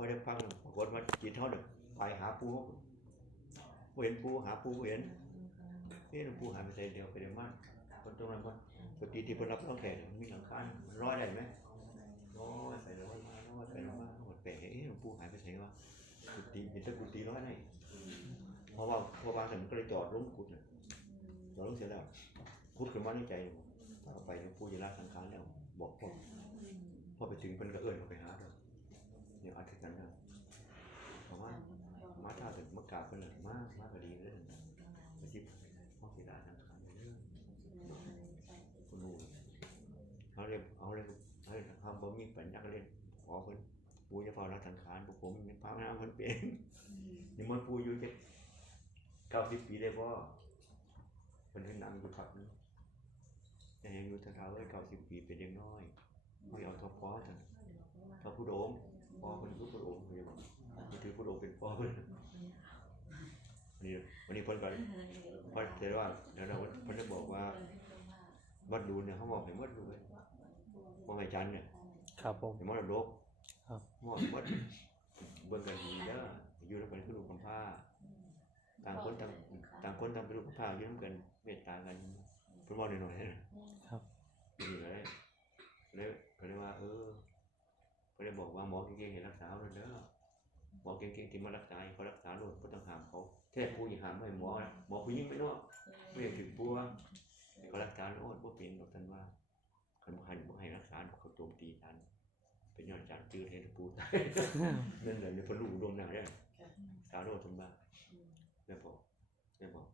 อได้ฟังปรากฏว่าจิตเขาเด็กไปหาปู่เห็นปูหาปู่เห็นเอ๊ะหลวงปูหายไปใส่เดียวไปเดียวมากคนตรงนั้นคนปกติที่เพิ่นรับต้องแขกมีหลังคามันร้อยได้ไหมร้อยไปร้อยมาร้อยไปร้อยมาหมดแปลกเอ๊ะหลวงปูหายไปไหนวะกุฏิเป็นตะกุฏิร้อยไหนเพราะว่าพราะว่าเสร็จมันก็เลยจอดลงกุฏน่ะจอดลงเสร็จแล้วพุดขึ้นมาในใจเอาไปหลวงปู่จะลาสังขารแล้วบอกพ่อพ่อไปถึงเพิ่นก็เอื้อนเขาไปหาเเดี๋ยวอาทิตย์นั้นเด้อเพราะว่ามาถ้าถึงมากราบเพิ่นเลยมากมากก็ดีเลยนะไปที่พ่อสิดาสังขารเรื่องคุณรู้เขาเรียกเอาเลยเอาเลยทำบ่มีปัญญาก็เล่นขอเพิ่นปูจะเฝ้ารักสังขารพวกผมเป็นพระน้ำเพิ่นเป็นนี่มันปูอยู่เจ็ดเก้าสิบปีได้บ่เพิ่นเห็นนำอยู่พักนึงแต่ยังอยู่เท่าๆไว้เก้าสิบปีเป็นเด็กน้อยไม่เอาทอพอเถอะทอผู้โดม พอเพิ่นคือผู้โดมเขาจะบอกมันถือผู้โดมเป็นพ่อเพิ่นวันนี้วันนี้เพิ่นก็เพราะแต่ว่าเดี๋ยวเราเพิ่นได้บอกว่าวัดดูเนี่ยเขาบอกให้วัดดูเลยมองให้จันทร์เนี่ยครับผมให้มรดกครับมองวัดเบิ่งกันดีเด้ออยู่นำกันคือลูกกำพร้าต่างคนต่างต่างคนต่างเป็นลูกกำพร้าอยู่นำกันเมตตากันเพิ่นบอกหน่อยๆนะครับนี่ก็เลยเลยก็เลยว่า เออ เพิ่นได้บอกว่าหมอเก่งๆให้รักษาเอาเด้อหมอเก่งๆที่มารักษาให้เขารักษาโรคบ่ต้องห้ามเขาแท้ผู้หญิงห้ามไม่ให้หมอนะหมอผู้หญิงไม่เนาะไม่อยากถึงปัวให้เขารักษาโน้ตว่าเป็นดอกท่านว่าคันบ่ให้บ่ให้รักษาเขาโจมตีท่านเป็นย้อนจานจืดให้ปูตายนั่นแหละในพลูรวมหน้าได้สาโรทุนบ้าแล้วบอกแล้วบอก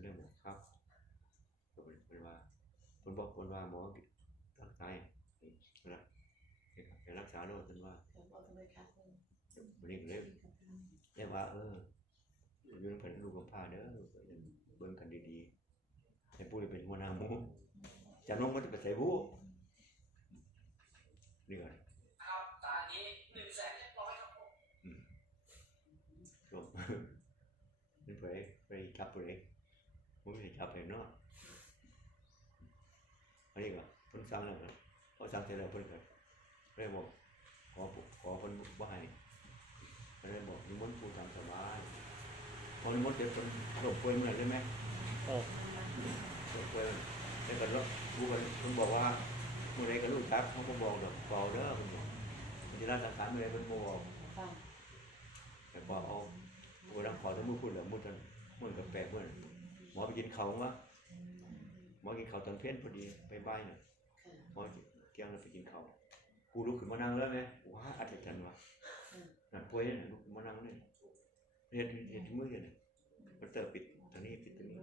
เรื่องบอกครับก็เป็นเป็นว่าคนบอกคนว่าหมอรักษาให้นะ ให้รักษาโรคท่านว่าวันนี้ก็เลยเรียกว่า เอออยู่ในแผ่นลูกกับพร้าเด้อเบิ่งกันดีๆให้ผู้ที่เป็นหัวหน้าหมู่จะน้องมันจะไปใส่ผู้นี่ไงครับตอนนี้หนึ่งแสนเรียบร้อยครับผมจบนี่ไปไปจับไปเลยผมไม่ได้จับไปเนาะอันนี้ก็เพิ่นสั่งแล้วนะพอสั่งเสร็จแล้วเพิ่นก็ เลยบอกขอปุ๊บขอเพิ่นบ่ให้ก็เลยบอกนิมนต์ผู้ตามสบายพอนิมนต์เดี๋ยวเพิ่นหลบเพิ่นเมื่อไหร่ใช่ไหมเออเพิ่นแล้วก็แล้วผู้เพิ่นเพิ่นบอกว่าเมื่อไรก็รู้จักเขาก็บอกดอกเบาเด้อเพิ่นบอกมันจะรักสังขารเมื่อไรเพิ่นบ่บอกแต่พอเอาเวลาขอทั้งมือพูดแล้วมือจนมือกับแปลกเมื่อหมอไปกินเขาววะหมอกินเขาวตอนเพี้ยนพอดีไปบ้านน่ะหมอเที่ยงแล้วไปกินเขาว กูลุกขึ้นมานั่งแล้วไงว้าอัศจรรย์ว่ะนั่นป่วยเนี่ยลุกขึ้นมานั่งเนี่ยเรียนเรียนที่มือเนี่ยมันเติบปิดทางนี้ปิดทางนี้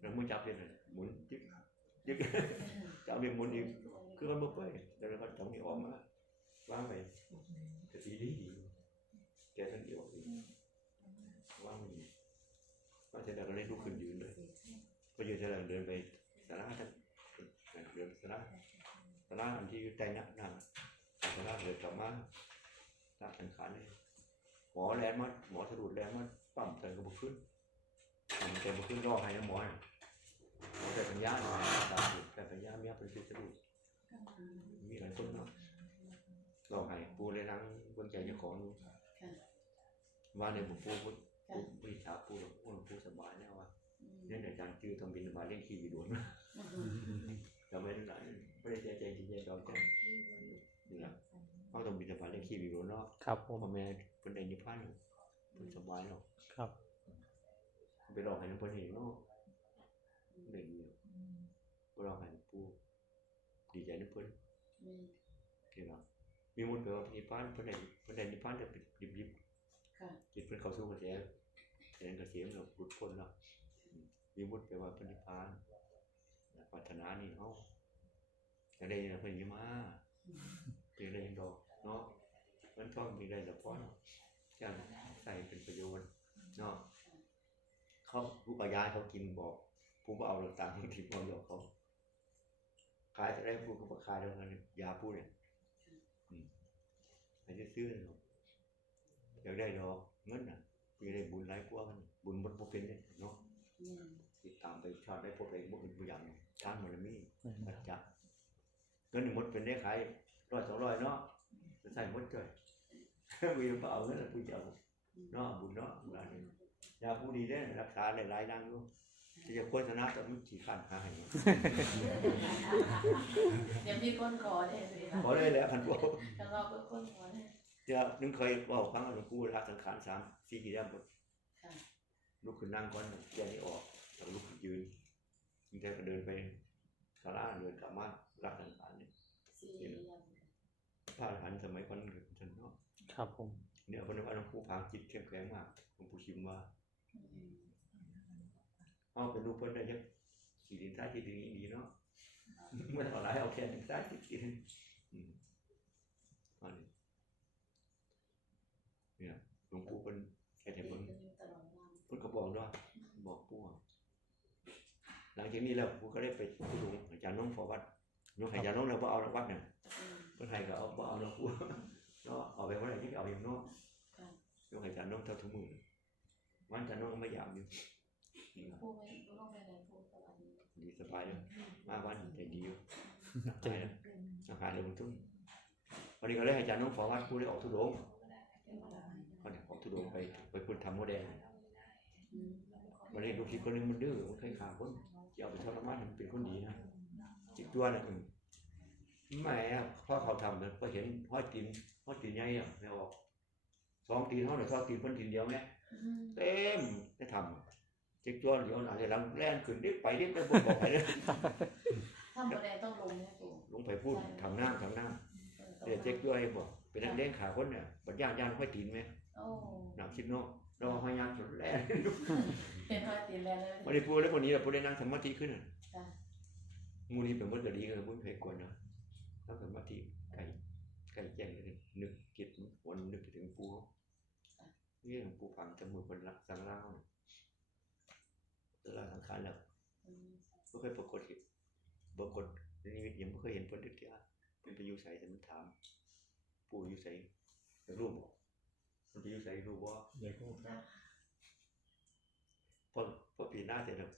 แล้วมือจับเลยนะหมุนยึกยึกจับเรียนหมุนอีกคือมันบ่เปื่อยแล้วเราก็จับนี่ออกมาวางไปจะดีดีดีแกทั้งเดียวอีกว่างมันอยู่ว่าจะได้ก็เลยลุกขึ้นยืนเลยพอยืนเสร็จแล้วเดินไปสาราท่านเดินสาราสาราอันที่อยู่ใต้หน้าหน้า สาราเดินกลับมาตาสังขารเลยหมอแลนมาหมอสะดุดแลนมาปั๊มใจก็บุขึ้นปั๊มใจบุขึ้นรอให้นะหมอน่ะหมอแต่ปัญญาหน่อยตาอยู่แต่ปัญญาเมียเป็นสิสะดุดมีหลายคนเนาะรอให้ปูเลยนั่งบนใจเจ้าของอยู่ว่าเนี่ยผมปูปูปูปูชาปูหลวงปูหลวงปูสบายแล้วว่าเนี่ยอาจารย์จื้อต้องบินมาเล่นขี้วีดวนเราไม่ได้หลายไม่ได้ใจใจจริงใจเราใจนี่แหละ เขาต้องบินมาเล่นขี้วีดวนเนาะครับผมพ่อแม่เป็นได้นิพพานแล้วเป็นสบายแล้วครับไปรอให้น้ำเพิ่นเห็นเนาะเด็กเนี่ยไปรอให้ปูดีใจน้ำเพิ่นที่เรามีมุดไปว่านิพพานเพิ่นได้เพิ่นได้นิพพานแต่เป็นดิบๆจิตเป็นเข้าสู่กระแสแสงกระเสียมเราหลุดพ้นแล้วมีมุดไปว่าพระนิพพานปรารถนานี่เนาะจะได้ยังไงเพิ่นอยังมาจะได้ยังดอก เนาะมันต้องมีได้แต่พอเนาะจะใส่เป็นประโยชน์เนาะเขาลูกเอายาเขากินบอกผู้บ่เอาหลักต่างค์ที่พอหยอกเขาขายจะได้ผู้ก็มาขายแล้วกันยาผู้เนี่ยอืมไปซื้อๆเนาะอยากได้ดอกเงินน่ะอยากได้บุญหลายกว่ามันบุญมันบ่เป็นเนี่ยเนาะติดตามไปชาติได้พบไปบ่อื่นบ่อย่างทานมันมีสัจจะเงินนี่หมดเป็นได้ขายร้อยสองร้อยเนาะจะ ใส่หมดจ้อยมีเปล่าเงินผู้เจ้าเนาะบุญเนาะบุญอะไรอยากผู้ดีได้รักษาหลายๆดังอยู่ที่จะโฆษณาแต่มันขี้ขันหายเดี๋ยวมีคนขอได้สิค่ะขอเลยแหละพันพวกแต่เราเป็นคนขอได้เดี๋ยวนึงเคยบอกครั้งหลวงปู่รักสังขารสามสี่กี่ย่ำหมดค่ะลุกขึ้นนั่งก่อนแกนี่ออกแล้วลุกขึ้นยืนยิ่งแต่ก็เดินไปศาลาเดินกลับมารักสังขารเนี่ยสี่เดือน พระอรหันต์สมัยก่อนท่านเนาะครับผมเนี่ยคนว่าหลวงปู่พาจิตเข้มแข็งมากหลวงปู่ชิมว่าเอาเป็นลูกเพิ่นได้ยังขี่ดินซ้ายขี่ดินนี้ดีเนาะเมื่อเอาหลายเอาแค่ดินซ้ายขี่ดินอืมอันนี้เนี่ยหลวงปู่เพิ่นแค่แต่ปีเพิ่นกันอยู่ตลวันเพิ่นก็บอกด้วยบอกปู่หลังจากนี้แล้วปู่ก็ได้ไปทุดงค์อาจารย์น้องฟอวัดน้องอาจารย์น้องเราบ่เอาวัดเนี่ย อืมเพิ่นให้ก็เอาบ่เอาแล้วปู่เนาะเอาไปว่าไหนที่เอาอย่างเนาะค่ะน้องอาจารย์น้องเท่าทุกมื้อวันอาจารย์น้องก็ไม่ยามอยู่นี่ล่ะผู้ไม่รู้ต้องไปไหนผู้สวัสดีดีสบายเลยมาวันใจดีอยู่ใจนะอาหารเลยมึงทุ่มวันนี้ก็เลยให้อาจารย์น้องฟอวัดผู้ได้ออกทุดงค์เป็นอะไรวันนี้ออกทุดงค์ไปไปพูดทำโมเดลอืมวันนี้ลูกศิษย์คนหนึงมันดื้อมันเคยขาคนจะเอาไปทรมานมันเป็นคนดีนะจิตตัวน่ะ อืมแหม่พ่อเขาทำเนี่ยก็เห็นห้อยตีนห้อยตีนใหญ่อะไม่ออกสองตีนเท่าไหร่ทอดตีนเพิ่นตีนเดียวเนี่ยอืมเต็มได้ทำจิตตัวเดียวหนาเลยหลังแล่นขึ้นดิบไปดิบไปบนบอกไปเลยถ้าโมเดลต้องลงเนี่ยปู่ลงไปพูดทำน้ำทำน้ำเดี๋ยวเจ๊กด้วยบอก เป็นนักเลี้ยงขาคนเนี่ยบัดย่างย่างห้อยตีนไหมโอ้หนังคิดเนาะเราห้อยย่างสุดแรกเป็นห้อยตีนแล้วเลยวันนี้พูดแล้ววันนี้เราพูดได้นั่งสมาธิขึ้นน่ะค่ะมูนี่เป็นมันก็ดีกันมุ้นเพกวนนะ นั่งสมาธิไก่ไก่แจ้งเลยนึกคิดวันนึกถึงปูนี่หลวงปู่ฟังจมูกคนรักสังเล่าเวลาสังขารแล้วอืมไม่เคยปรากฏเหตุปรากฏในนิมิตยังไม่เคยเห็นเพิ่นดึกเดียวเพิ่นไปอยู่ใส่แต่มันถาม ปู่อยู่ใส่แต่รูปบอกมันไปอยู่ใส่รูปว่าเดี๋ยวพูดพอพอปีหน้าเสร็จแล้ว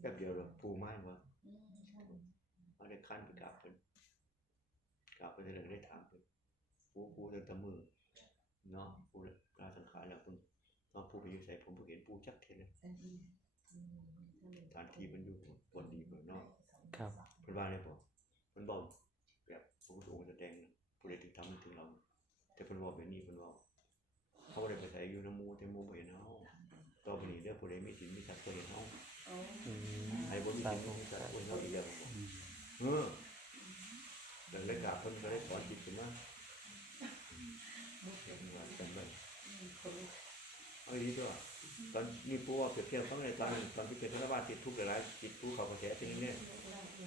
แป๊บเดียวเลยปู่ไม้มาอืมค่ะเอาได้ขั้นไปกราบเพิ่นกราบเพิ่นเสร็จแล้วก็ได้ถามเพิ่นปู่ปู่ตั้งแต่มือเนาะปู่กราบสังขารแล้วเพิ่นเนาะปู่ไปอยู่ใส่ผมบ่เห็นปู่จักเทื่อเลยฐานที่มันอยู่บนดีเพิ่นเนาะครับเพิ่นว่าได้บ่เพิ่นบอกแบบพระพุทธองค์แสดงนะผู้ใดถึงทำถึงเรา แต่เพิ่นบอกแบบนี้เพิ่นว่าเขาบ่ได้ไปใส่อยู่นำหมู่แต่หมู่บ่เห็นเฮาต่อไปนี้เด้อผู้ใดมีศีลมีศักดิ์ก็เห็นเฮาโอ้อืมใครบ่มีศีลบ่มีศักดิ์ก็เห็นเฮาอีกแล้วบอกอืมเออ แล้วเลยกราบเพิ่นก็ได้สอนจิตขึ้นมาเห็นว่าจำไว้อืมคนเอาดีตัวยตอนนี้ปู่ว่าเปรียบเทียบฟังในตอนตอนที่เป็นฆราวาสติดทุกข์หลายจิตปู่เขากระแสเป็นอย่างนี้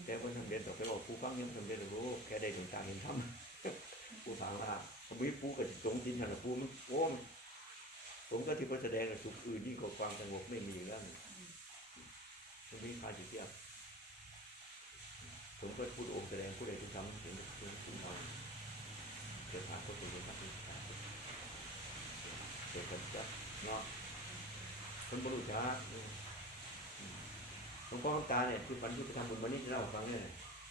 แต่คนทำเรียนต่อไปบอกผู้ฟังยังทำเรียนรู้แค่ได้ถึงตาเห็นธรรมผู้ถามว่าสมัยผู้กับสงจินหันผู้มันโอ้มผมก็ที่พระแสดงสุขอื่นยิ่งกว่าความสงบไม่มีแล้วมันไม่มีใครจะเทียบ ผมก็พูดองค์แสดงผู้ใดทุกครั้งถึงถึงถึงทางเกิดพาก็เป็นเรื่องที่เกิดกันจะเนาะคนบรรลุจ้าหลวงพ่อตาเนี่ยที่ปันที่ไปทำบุญวันนี้ที่เล่าฟังเนี่ย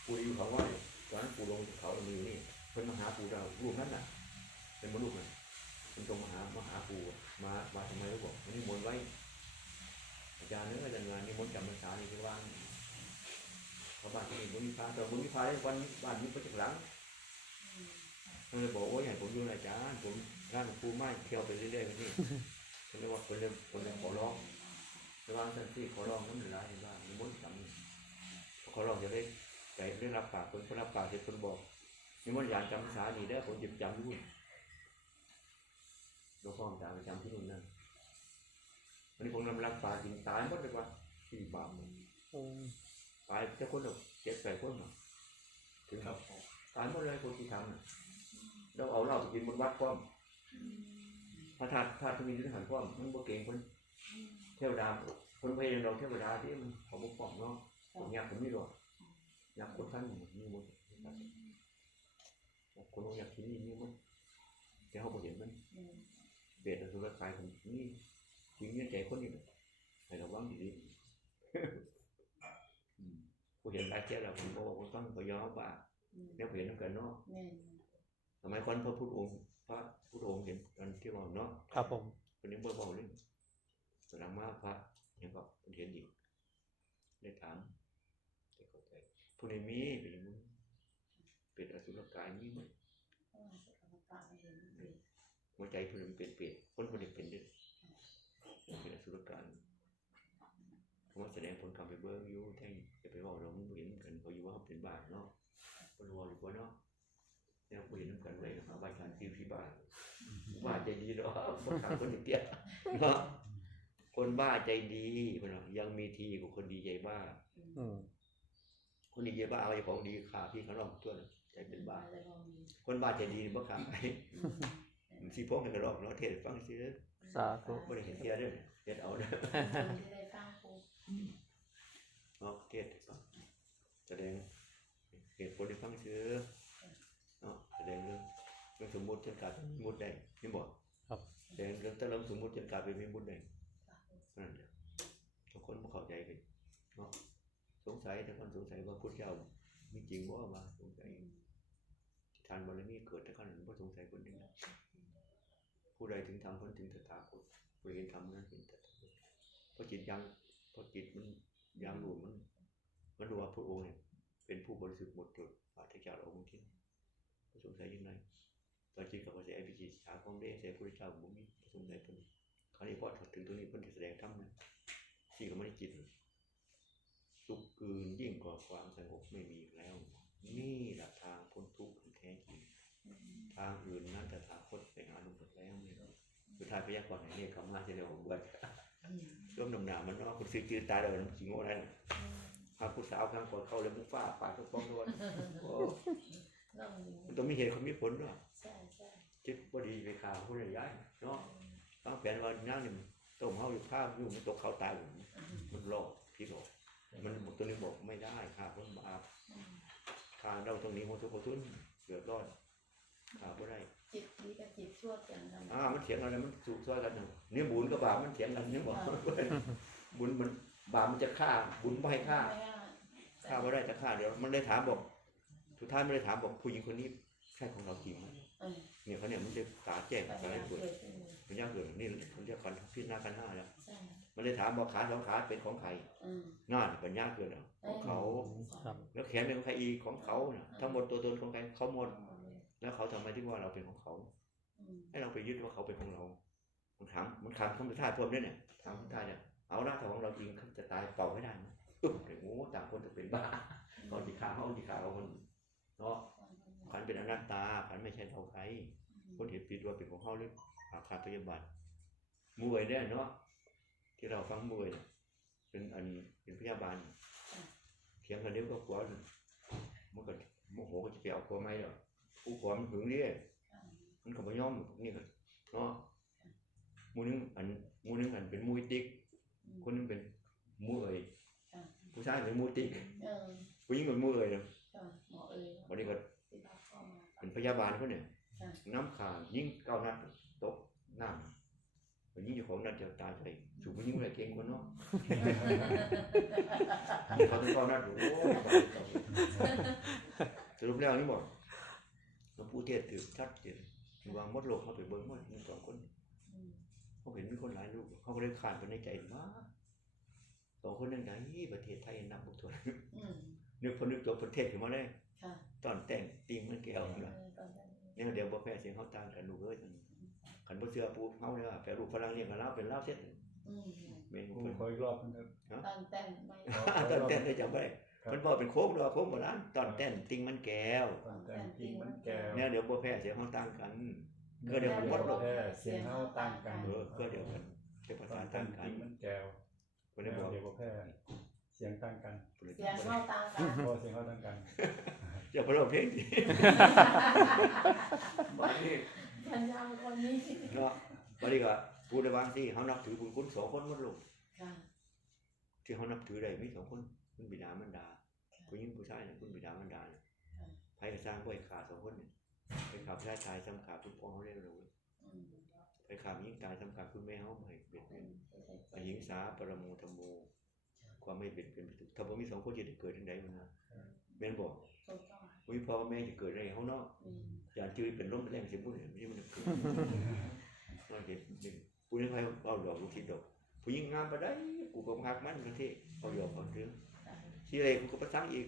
ปู่อยู่เขาว่าตอนนั้นปู่ลงเขาลงมือนี่เพิ่นมาหาปู่เรารูปนั้นน่ะ เป็นมนุษย์น่ะมันตรงมาหามาหาปู่มามาทำไมรู้บอกมันนี่มนไว้ อาจารย์เนื้ออาจารย์งานนี่มนจำพรรษานี่ที่ว่าง เพราะบ้านที่นี่บุญมีพาแต่บุญมีพาได้วันบ้านนี้ไปจากหลังมันเลยบอกโอ้ยให้ผมอยู่นะอาจารย์ผมร้านของปู่ไม่เที่ยวไปเรื่อยๆไปนี่คนเลยว่าคนเลยคนเลยขอร้องแต่ว่าท่านที่ขอร้องนั้นหลายเห็นว่ามีมนต์จำขอร้องจะได้ใจได้รับปากคนคนรับปากเสร็จคนบอกมีมนต์อย่างจำพรรษานี่ได้อผมจะจำอยู่หลวงพ่อจำไปจำที่นู่นนั่นวันนี้ผมนำรับปากกินตายหมดเลยว่าสี่บาทอืม ตายเจ้าคนเดียวเจ็ดแปดคนน่ะถึงครับตายหมดเลยคนที่ทำน่ะแล้วเอาเหล้าไปกินบนวัดป้อมพระธาตุธาตุมีที่หันป้อมมันบ่เก่งคนเทวดาคนพยายามเราเทวดาที่มันเขาบ่ป้อมเนาะผมอยากผมนี่หรอกอยากคนท่านมีหมดคนอยากที่นี่มีหมดแต่เขาบ่เห็นมันอืมเบียดสุรกายคนนี่ทิ้งเงินใจคนนี้ให้ระวังดีๆอืมผู้ เห็นหลายเที่ยวแล้วผมโอ้ผมต้องก็ยอมว่าอืมเนี่ยผมเห็นน้ำกันเนาะแม่นสมัยก่อนพระพุทธองค์พระพุพุทธองค์เห็นตอนที่ว่าเนาะครับผมคนนี้บ่บอกเรื่องสนามมาพระยังก็คนเห็นอยู่ได้ถามได้เข้าใจผู้นี้มีเป็นอย่างนั้นเป็นอสุรกายมีไหมเพราะว่าสุขภาพมันเห็นเป็นหัวใจผู้นี้เป็นเปรตคนคนนี้เป็นเด้วยเป็นอสุรกายเขามาแสดงผลกรรมไปเบิ้งอยู่แท่งจะไป บอกเราไม่เห็นกันเขาอยู่ว่าเขาเป็นบาปเนาะคนวอหรือว่าเนาะเนี่ยเขาเห็นน้ำกันเลยเอาใบการตีที่บาปบ้าใจดีเนาะบังคับคนอย่างเตี้ยเนาะคนบ้าใจดีคนเนาะยังมีทีกว่าคนดีใจบ้าอืมคนดีใจบ้าเอาของดีขาพี่เขาลองตัวน่ะใจเป็นบ้าอะไรก็มีคนบ้าใจดีบ่ขาไปอืมสิพงให้กระรอกเนาะเทศน์ฟังซื่อสาธุบ่ได้เห็นเทียเด้อเฮ็ดเอาเด้อค นที่ได้ฟังปูเนาะเทศน์ให้ฟังแสดงเหตุผลให้ฟังซื่อเนาะแสดงเรื่องเรื่องสมมุติจนกลายเป็นมุติได้นี่บ่ครับแสดงเรื่องแต่เรื่องสมมุติจนกลายเป็นวิมุติได้นั่นแหละทุกคนบ่เข้าใจกันเนาะสงสัยแต่คนสงสัยว่าพุทธเจ้ามีจริงบ่ว่าสงสัยทานบารมีเกิดแต่ขนาดนั้นบ่สงสัยคนหนึ่งผู้ใดถึงทำพ้นถึงตถาคตผู้เห็นธรรมนั้นเห็นตถาคตเพราะจิตยังเพราะจิตมันยังรู้ มันมันรู้ว่าพระองค์เนี่ยเป็นผู้บริสุทธิ์หมดจดปราศจากองค์ที่บ่สงสัยยังไงตอนจิตกับภาษาไอพิจิตหาของได้ใส่พระเจ้าบ่มีบ่สงสัยเพิ่นคราวนี้พอถึงตรงนี้เพิ่นสิแสดงธรรมนะสิ่งก็ไม่ได้จิตสุขกืนยิ่งกว่าความสงบไม่มีอีกแล้ว นี่แหละทางพ้นทุกข์ที่แท้จริงทางอื่นนั่นแต่ทางคตไปหาลงหมดแล้วเนี่ยสุดท้ายพยากรณ์เนี่ยเขามาจะเรียกว่าบวชอืมร่วมนำหนามันเนาะคุณซื้อจืดตายเลยมันขี้โง่นั่น พาผู้สาวข้างก่อนเข้าเลยมุกฟ้าปาดทุกป้องด้วยโอ้ต้องมีมันต้องมีเหตุเขามีผลด้วยใช่ใช่จิตพอดีไปข่าวผู้ใดย้ายเนาะบางแผนว่านั่งนี่มันต้มเฮาอยู่ข้าวอยู่มันตกเขาตายหมดมันหลอกพี่บอกมันบอกตัวนึงบอกไม่ได้ค่ะเพราะบาปอืมทางเราตรงนี้โมทุกข์ทุนเดือดร้อนข่าวบ่ได้จิตดีกับจิตชั่วเสียงกันอ่ามันเถียงอะไรมันสูซอยกันอยู่เนี่ยบุญกับบาปมันเถียงกันเนี่ยบอกบุญมัน บาปมันจะฆ่าบุญไม่ให้ฆ่าไม่ว่าฆ่าไม่ได้จะฆ่าเดี๋ยวมันเลยถามบอกสุดท้ายมันเลยถามบอกผู้หญิงคนนี้ใช่ของเราจริงไหมเออเนี่ยเขาเนี่ยมันเลยตาแจ้งปัญตาญาให้เกิดเกิดขึ้นมันยากเกิดนี่มันจะคันพิจารณาคันห้าแล้วใช่มันเลยถามบอกขาสองขาเป็นของใครอืมง่ายปัญญาเกิดเหรอของเขาครับแล้วแขนเป็นของใครอีกของเขาน่ะทั้งหมดตัวตนของใครเขาหมด แล้วเขาทำไมถึงว่าเราเป็นของเขาอืมให้เราไปยึดว่าเขาเป็นของเรามันถามมันถามคำท้ายพวกนี้เนี่ยถามคำท้ายเนี่ย เอาหน้าถ้าของเราจริงเขาจะตายเป่าไม่ได้นะอึ้มเลยโง่ต่างคนจะเป็นบ้าเขาจีขาเขาจีขาเขาคนเนาะขันเป็นอนัตตาขันไม่ใช่เราใครคนเห็นผิดว่าเป็นของเขาหรืออาคาพยาบาทมวยเนี่ยเนาะที่เราฟังมวยเนี่ยเป็นอันเป็นพยาบาลเถียงกันเดี๋ยวก็กลัวมันก็โมโหก็จะไปเอากลัวไหมหรอผู้ขวามันหึงเรียมันก็บ่ยอมพวกนี้ก็เนาะหมูหนึงอันหมูหนึงอันเป็นหมูติ๊ก คนหนึงเป็นหมูเอ่ยผู้ชายเป็นหมูติ๊กเออผู้หญิงเป็นหมูเอ่ยเนาะก็หมอเอ๋ยวันนี้ก็ที่รับเข้ามาเป็นพยาบาลเขาเนี่ยค่ะน้ำขายิงเก้านัดตกน้ำมันยิงอยู่ของนัดจะตายไปสูบมันยิงอะไรเก่งกว่าเนาะเขาต้องเก้านัดโอ้ยบาดเจ็บสรุปแล้วนี่บอกหลวงปู่เทศถือชัดเจนวางมดโลกเขาไปเบิ้งหมดมีสองคนอืม เขาเห็นมีคนหลายลูกเขาก็เลยขาดไปในใจว่าสองคนนึงไหนประเทศไทยนับบุกตัวอืมนึกพอนึกตัวประเทศขึ้นมาเลยค่ะตอนแต่งติงมันแก้วเอนะอตอนนั้นเนี่ยเดี๋ยวบ่แพ้เสียงเขาต่างกันลูกเอ้ยขันบ่เชื่อปูเฮาเนี่ยว่าแปลรูปฝรั่งเรียกกันแล้วเป็นลาวเสร็จอืมแม่นโอ้เพิ่นขออีกรอบนะครับตอนแต่งไม่ตอนแต่งได้จำไว้ครับเพิ่นบอกเป็นโค้งดอกโค้งโบราณตอนแต่งติงมันแก้วตอนแต่งจริงมันแก้วเนี่ยเดี๋ยวบ่แพ้เสียงเขาต่างกัน ก็เดี๋ยวมันหมดหรอกแค่เสียงเฮาต่างกันเออก็เดี๋ยวกันเป็นภาตอษานแต่ต่างงจกัรินงมันแก้วเพิ่นได้บอกเดี๋ยวก็แค่เสียงต่างกันเสียงเข้าตากันพอเสียงเฮาต่างกันจะบ่ร้องเพลงดิบัดนี้พันยาวคนนี้เนาะบัดนี้ก็พูดได้บางที่เฮานับถือบุญคุณสองคนหมดลูกค่ะที่เขานับถือได้มีสองคนคุณบิดามารดาผู้หญิงผู้ชายเนี่ยคุณบิดามารดาเนี่ยใครก็สร้างบ่ให้ขาดสองคนเนี่ย ไปขาดผู้ชายตายซ้ำขาดคุณพ่อเขาเรียกเราอืมไปขาดหญิงตายซ้ำขาดคุณแม่เขาไม่ให้เบียดอืเบียนมอหิงสาปรโมธรรมโมความไม่เบียดเบียนไปทุกถ้าบ่มีสองคนจะเกิดที่ไหนมันนะแม่นบอกวิพ่อแม่จะเกิดอะไรเขาเนาะอืมอย่าจือเป็นล้มเป็นแรงเสียบุญเนี่ยไม่ใช่มันเกิดเราเห็นผู้นี้ใครเอาดอกลูกทิศดอกผู้หญิงงามไปได้กูก็หักมันกันที่เอาหยอกเอาเรื่องจ้ะชีเลกูก็ประสังอีก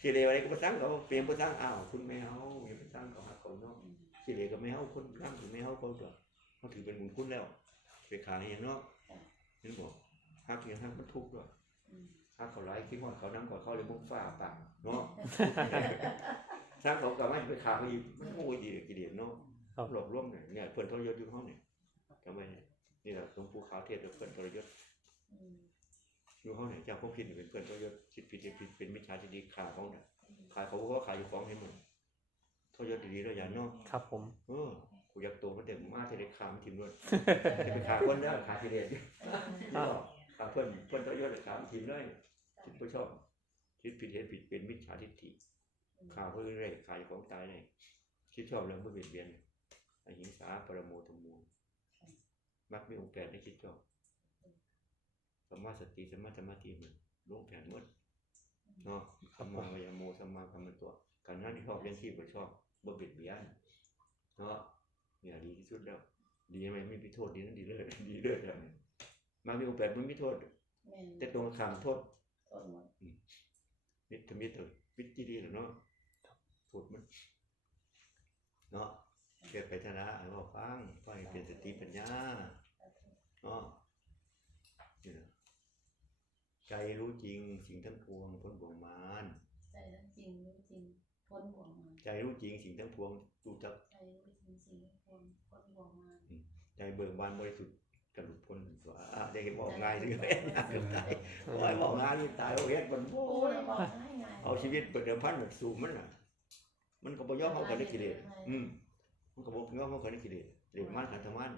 ชีเลอะไรก็ประสังเขาเปลี่ยนประสังอ้าวคุณไม่เอาอย่าประสังเขาหักเขาเนาะอืมชีเลก็ไม่เอาคนร่างก็ไม่เอาเขาดอกเขาถือเป็นบุญคุณแล้วไปขายอย่างเนาะเห็นบอกหักอย่างหักมันทุกข์ด้วยหักเขาไล่คิดว่าเขานั่งกอดเขาเลยมุกฟ้าปากเนาะสร้างเขากลับมาไปขาเขาอีกมันโง่ดีกี่เดียนเนาะหลบร่วมเนี่ยเนี่ยเพื่อนทรยศอยู่ห้องเนี่ยทำไมเนี่ยนี่แหละหลวงปู่ขาวเทศเพื่อนทรยศ อืมอยู่ห้องเนี่ยเจ้าพวกผิดเป็นเพื่อนทรยศคิดผิดคิดผิดเป็นมิจฉาทิฏฐิขาเขาเนี่ยขายเขาเพราะว่าขายอยู่ของให้หมดทรยศดีๆแล้วอย่าเนาะครับ ผมเออกูอยากโตมันเด็กมาเทเลขามันทิมด้วยจะไปขาคนได้ขาทีเดียนี่บอกขาเพื่อนเพื่อนทรยศขามันทิมเลยคิดไม่ชอบคิดผิดเห็นผิดเป็นมิจฉาทิฏฐิข่าวเพื่อเร่ขายของตายเนี่ยคิดชอบเรื่องเพื่อเบียดเบียนอหิงสาปรโมทโมมักมีองค์แปดในคิดชอบ สมมาสติสมมาสมาธิมันลงแผนหมดเนาะสัมมาวายโมสัมมาคำมันตัวการงานที่ชอบเลี้ยงชีพก็ชอบบ่เบียดเบียนเนาะเนี่ยดีที่สุดแล้ว ดีไหมไม่มีโทษดีนั่นดีเลยดีเลยแล้วเนี่ยมามีองค์แปดมันไม่โทษแม่นแต่ตรงข้ามโทษโทษหมดมิตรมิตรมิตรที่ดีแหละเนาะพูดมันเนาะเกิดไปชนะให้เราฟังฟังให้เป็นสติปัญญาเนาะนี่นะ ใจรู้จริงสิ่งทั้งปวงพ้นบ่วงมารใจทั้งจริงรู้จริงพ้นบ่วงมาใจรู้จริงสิ่งทั้งปวงรู้จักใจรู้จริงสิ่งที่พ้นพ้นบ่วงมาใจเบิกบานบริสุทธิ์กระหลุดพ้นตัวอะได้บอกง่ายถึงเอ็นเกือบตายโอ้ยบอกง่ายนี่ตายเอาเฮ็ดมันโอ้โอ้ยยบอกง่ายง่ายเอาชีวิตเปิดเดิมพันแบบสู่มันน่ะ มันก็บ่ยอมเขากันได้กิเลสอืมมันก็บ่ยอมเขากันได้กิเลสเรียกมันขันธมัน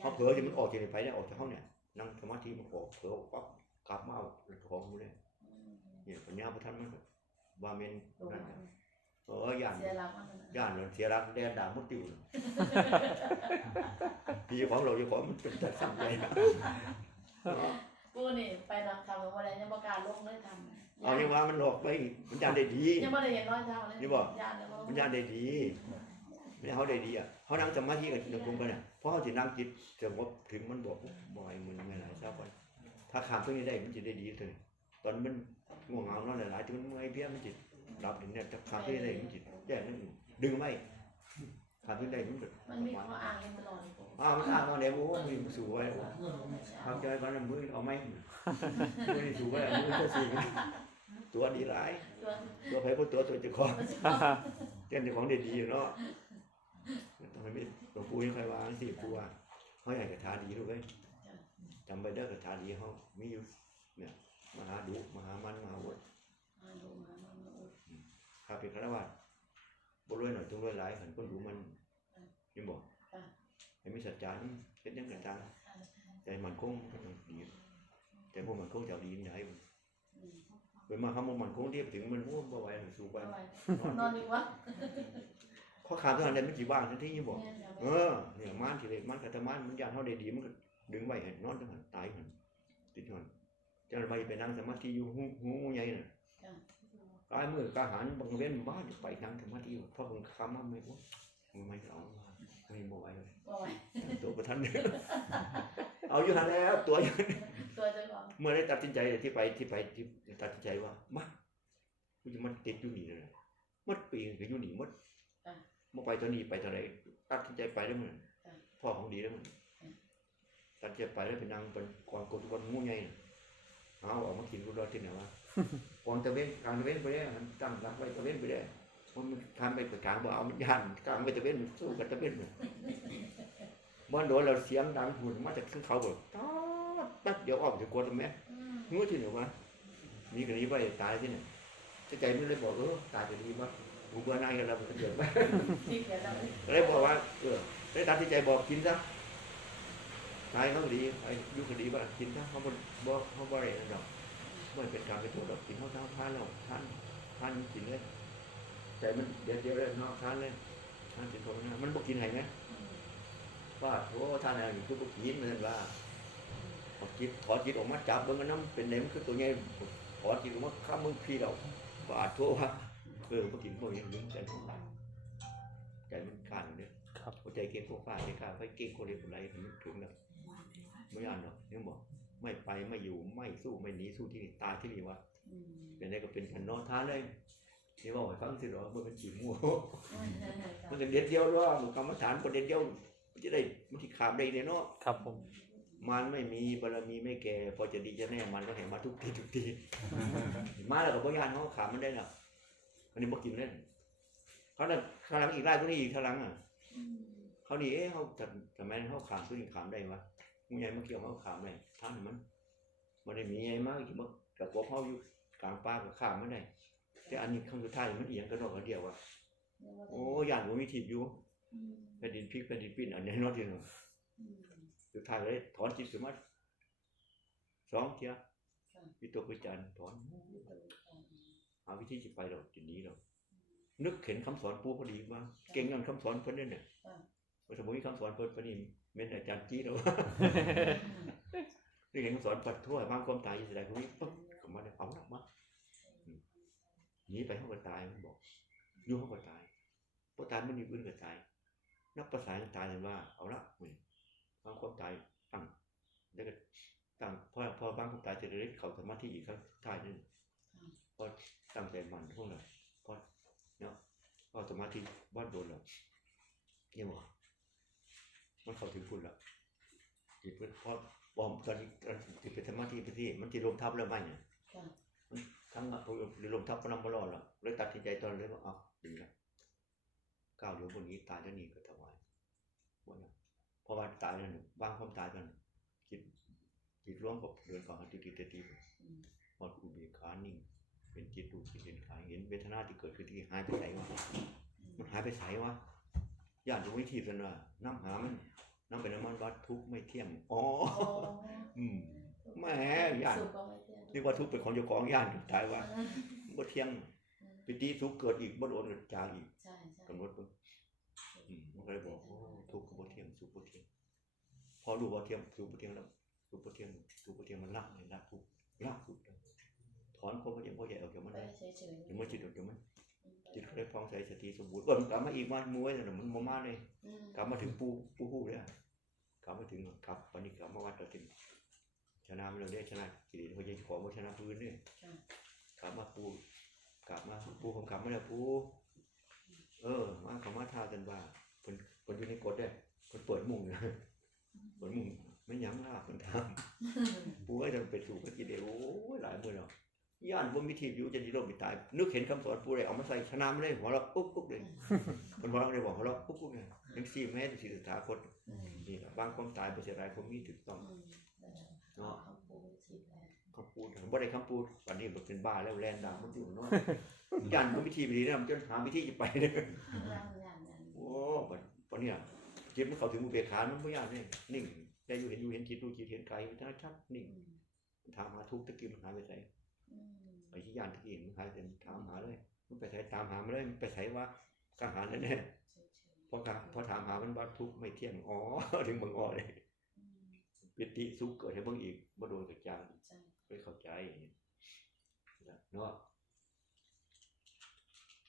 เขาเผลอที่มันออกจากนี่ไปได้ออกจากเขาเนี่ยนั่งสมาธิมันออกเผลอออกปั๊บ กลับมาเอาของมูเนี่ยเนี่ยปัญญาพระท่านมันก็ว่าเมนนั่นน่ะเออย่านเสียหลักมากเลยย่านมันเสียรักแดนด่ามุดติวน่ะ พี่เจ้าของเราเจ้าของมันเป็นแต่สั่งใจนะกูนี่ไปทำทำวันไหนยังประกล้าศลงเลยทำเอานี่ว่ามันหลอกไปมันย่านได้ดี ยังไม่ได้เห็นร้อยเท้าเลยนี่บอกญาติเลยว่ามันย่านได้ดีไม่เขาได้ดีอะเขานั่งสมาธิกันในกลุ่มกันเนี่ยเพราะเขาจะนั่งจิตสงบถึงมันบอกบ่อยมึนไม่หลายทราบวัน ถ้าขามตรงนี้ได้มันจะได้ดีเลยตอนมันง่วงเหงานอนหลายๆจนมันเมื่อยเพลียมันจิตรับถึงเนี่ยจะขาดที่ได้มันจิตแย่นั่นดึงไม่ขาดที่ได้มันก็มันมีข้ออ้างกันตลอดเลยกูอ้าวมันอ้างว่าเดี๋ยวโอ้ยมันสู่ไว้โอ้ทำใจกันนะมือเอาไหมมือนี่สู่ไว้มือก็สี่ตัวดีหลายตัวตัวไผ่ตัวตัวเจ้าของเจ้าของเด็ดดีอยู่เนาะทำไมไม่หลวงปู่ยังใครวางสิปู่ว่าเขาอยากกระทาดีด้วยเว้ย จำไปเด้อกระทาดีเขามีอยู่เนี่ยมหาดุมหามันมหาวุฒิมาดูมามามาอุดข้าเป็นฆราวาสบ่รวยหน่อยต้องรวยหลายหันคนดูมันยังบอกให้มีสัจจะนี่เป็นยังกันจางใจมันคงก็ต้องดีแต่พวกมันคงจะเอาดีใหญ่อืมเวลาคำว่ามันคงที่ถึงมันม่วงบ่ไหวมันสู้ไปเอาไว้นอนดีกว่าข้อขาดเท่านั้นมันสิว่างทันทียังบอกเนี่ยเดี๋ยวเออเนี่ยมันสิเล็กมันกะตะมันมันยานเฮาได้ดีมันก็ ดึงไว้ให้นอนจังหันตายหันติดหันจังไปไปนั่งสมาธิอยู่หูหูใหญ่น่ะจ้ะกายมือกายหันบางเว้นบ้านไปนั่งสมาธิอยู่เพราะมันคำมันไม่ว่ามันไม่เอาไม่บ่ไหวเลยเอาไว้ตัวประทันเอาอยู่หันแล้วตัวอยู่ตัวเจะก่อนเมื่อได้ตัดสินใจที่ไปที่ไปที่ตัดสินใจว่ามากูจะมันติดอยู่นี่เลยมัดปีก็อยู่นี่มัดเมื่อไปตอนนี้ไปตอนไหนตัดสินใจไปแล้วมันพ่อของดีแล้วมัน ตัดสินใจไปแล้วไปนั่งเป็นกองกดกอนงูใหญ่เอาออกมากินกูรอที่ไหนวะกองตะเวนกลางตะเวนไปได้มันตั้งรับไว้ตะเวนไปได้มันทำไปกลางบ่เอามันยันกลางไปตะเวนสู้กับตะเวนมันมันโดนเราเสียงดังหุ่นมาจากขึ้นเขาแบบตอดแป๊บเดียวออกจากกดแม่อืมงูที่ไหนวะมีกรณีไปตายที่ไหนใจใจมันเลยบอกเออตายจะดีมั้ยกูเบื่อหน้ากันแล้วมันเดือดไหมนี่เดี๋ยวเราเลยบอกว่าเออเลยตัดสินใจบอกกินซะ ตายเขาก็ดีไอ้ยุคดีว่ากินซะเขาบ่บ่เขาบ่ได้ดอกไม่เป็นการไปตัวดอกกินเขาทานทานแล้วทานทานกินเลยใจมันเดียวเดียวเลยเนาะทานเลยทานสินทนะมันบ่กินให้ไหมอืมว่าโอ้ทานอะไรอยู่คือบ่กินเหมือนว่าพอจิตถอดจิตออกมาจับเบิ่งกันน้ำเป็นเนมนคือตัวใหญ่ถอดจิตออกมาข้ามมึงพี่เราบาดโทว่าเออมากินพวกนี้ลืมใจของเราใจมันขาดอยู่เนี่ยครับหัวใจเก่งพวกฟ้าใจกล้าไปเก่งคนเดียวคนไรมันถึงแล้ว ไม่ยานหรอกยังบอกไม่ไปไม่อยู่ไม่สู้ไม่หนีสู้ที่นี่ตายที่นี่วะอืมเป็นได้ก็เป็นพันนอนท้าเลยที่บอกให้ฟังสิหรอมันเป็นจีมัวมันจะเด็ดเดียวหรอกกรรมฐานคนเด็ดเดียวมันจะได้มันที่ขามได้เนี่ยเนาะครับผมมันไม่มีบารมีไม่แก่พอจะดีจะแน่มันก็เห็นมาทุกทีทุกทีมาแล้วก็บ่ยานเขาขามมันได้หรอกอันนี้บ่กินเล่นเขาเนี่ยข้างหลังอีกไล่ตัวนี้อีกข้างหลังอะอืมเขานี่เอ๊ะเขาจะทำไมเขาขามตัวนี้ขามได้วะ มึงใหญ่มาเกี่ยวเขาขามได้ท่านมันมันได้มีไงมากที่มันกระกบเขาอยู่กลางป่าก็ขามไม่ได้แต่อันนี้ครั้งสุดท้ายมันเอียงกระโดดกระเดียวว่ะเรียกว่าโอ้ยานผมมีทิพอยู่อืมแผ่นดินพลิกแผ่นดินปิ้นอันนี้นอที่หนึ่งอืมสุดท้ายเลยถอนจิตสมาธิสองเทียค่ะวิตกวิจารณ์ถอนอยู่ตรงกลางหาวิธีจะไปเราจะหนีเรานึกเห็นคำสอนปูพอดีว่าเก่งนั่นคำสอนเพิ่นเนี่ยเนี่ยค่ะว่าสมมติคำสอนเพิ่นปานนี้ เม่นอาจารย์จี้เรานึกเห็นคำสอนปัดทั่วบางความตายอยู่สิได้พวกนี้ปุ๊บก็มาได้เอาละมาอืมหนีไปเขาก็ตายมันบอกอยู่เขาก็ตายเพราะตายมันอยู่อื่นก็ตาย นักภาษายังตายเลยว่า เอาละเว้ยบางความตายตั้งแล้วก็ตั้งพอพอบางความตายจะได้เข้าสมาธิอีกครั้งท้ายนึงพอตั้งใจมันพวกนั้นพอเนาะพอสมาธิบ้านโดนแล้วเนี่ยบอก มันเข้าถึงคุณแล้วจิตมันพอบอมตอนนี้ตอนจิตเป็นสมาธิไปที่มันจะลมทับแล้วไหมเนี่ยทั้งพอลมทับก็นำมารอดแล้วเลยตัดสินใจตอนเลยว่าเอาดีแล้วก้าวเดี๋ยวคนนี้ตายแล้วนี่ก็ถวายบ่นะเพราะว่าตายแล้วนี่บางความตายกันจิตจิตร่วมกับเดือนก่อนติดติดติดติดหมดอุเบกขานิ่งเป็นจิตดูจิตเห็นขายเห็นเวทนาที่เกิดขึ้นที่หายไปไหนวะมันหายไปไหนวะ ญาติวิธีกันว่าน้ำหามันน้ำเป็นน้ำมันวัดทุกข์ไม่เที่ยงอ๋อโอ้อืมแหมย่านสุขก็ไม่เที่ยงนี่ว่าทุกข์เป็นของเจ้าของญาติตายว่าอืมบ่เที่ยงปิติทุกข์เกิดอีกบ่โดนกันจางอีกใช่ใช่กำหนดเบิ่งอืมมันก็เลยบอกโอ้ทุกข์ก็บ่เที่ยงสุขบ่เที่ยงพอรู้ว่าเที่ยงสุขบ่เที่ยงแล้วสุขบ่เที่ยงสุขบ่เที่ยงมันละเลยละทุกข์ละทุกข์เลยถอนความบ่ยังบ่ใหญ่ออกจากมันไปได้เฉยๆยังบ่จิตออกจากมัน จิตก็เลยพองใสสติสมบูรณ์เบิ่งกลับมาอีกว่ามวยนั่นน่ะมันบ่มาเลยอืมกลับมาถึงปูปูปูเลยอะกลับมาถึงครับวันนี้กลับมาวัดเราถึงชนะไม่เราได้ชนะกิเลสเขายังขอมาชนะพื้นเนี่ยค่ะกลับมาปูกลับมาปูผมกลับมาแล้วปูเออมาเขามาท่ากันว่าคนคนอยู่ในกฎได้คนเปิดมุงนะเปิดมุงไม่ยั้งลากคนทำปูให้ทำเป็ดสู่ก็กิเลสโอ้ยหลายมือแล้ว ย่านบนมิทีอยู่จะดีโลกมีตาย นึกเห็นคำสอนปูเลยเอามาใส่ชนะไม่ได้หัวเราะปุ๊บปุ๊บเลยคนหัวเราะเลยบอกหัวเราะปุ๊บปุ๊บเลยยังซีแม่สีสถาคตอืมนี่แหละบางความตายไปเสียดายความมีถูกต้องอืมเนาะคำพูดสิบแล้วคำพูดบ่ได้คำพูดวันนี้มันเป็นบ้าแล้วแลนดามันอยู่เนาะยันมันวิธีไปดีนะมันจนหาวิธีจะไปเนี่ยย่างย่างย่างโอ้ปันปันเนี่ยจิตมันเข้าถึงอุเบกขามันไม่ยากเนี่ยนิ่งได้อยู่เห็นอยู่เห็นจิตดูจิตเห็นกายมันชัดนิ่งอืมถามหาทุกข์ตะกี้มันหายไปไหนอืม ไอ้ที่ยานตะกี้มันหายไปถามหาเลย มันไปไหนตามหามาเลยมันไปไหนว่ากาหารนั่นแน่เฉยพอถามพอถามหามันว่าทุกข์ไม่เที่ยงอ๋อถึงบางอ้อเลยๆอืมปิติสุขเกิดให้เบิ่งอีกบ่โดนกระจางใช่ไม่เข้าใจเนาะ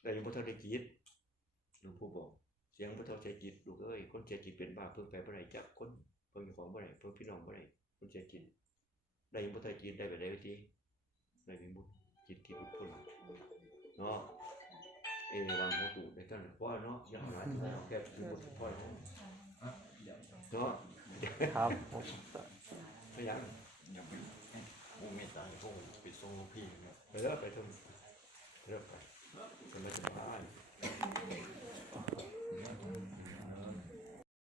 แต่ยังบ่ทันได้จิตหลวงปู่บอกเสียงบ่ทันใจจิตลูกเอ้ยคนเสียจิตเป็นบ้าเพิ่งไปบ่ได้จักคนเพิ่งของบ่ได้เพิ่งพี่น้องบ่ได้คนเสียจิตได้ยังบ่ทันจิตได้ไปได้วิธีได้เป็นบุญจิตที่บุญพ้นเนาะเอวังโมตุได้กันเพราะเนาะอย่างหลายที่เราแค่คือบุญพ่อเนาะเนาะครับผมไม่ยังอย่าไปโอ้เมตตาพวกไปส่งพี่เนี่ยไปเลิกไปเถอะเลิกไปก็ไม่สบาย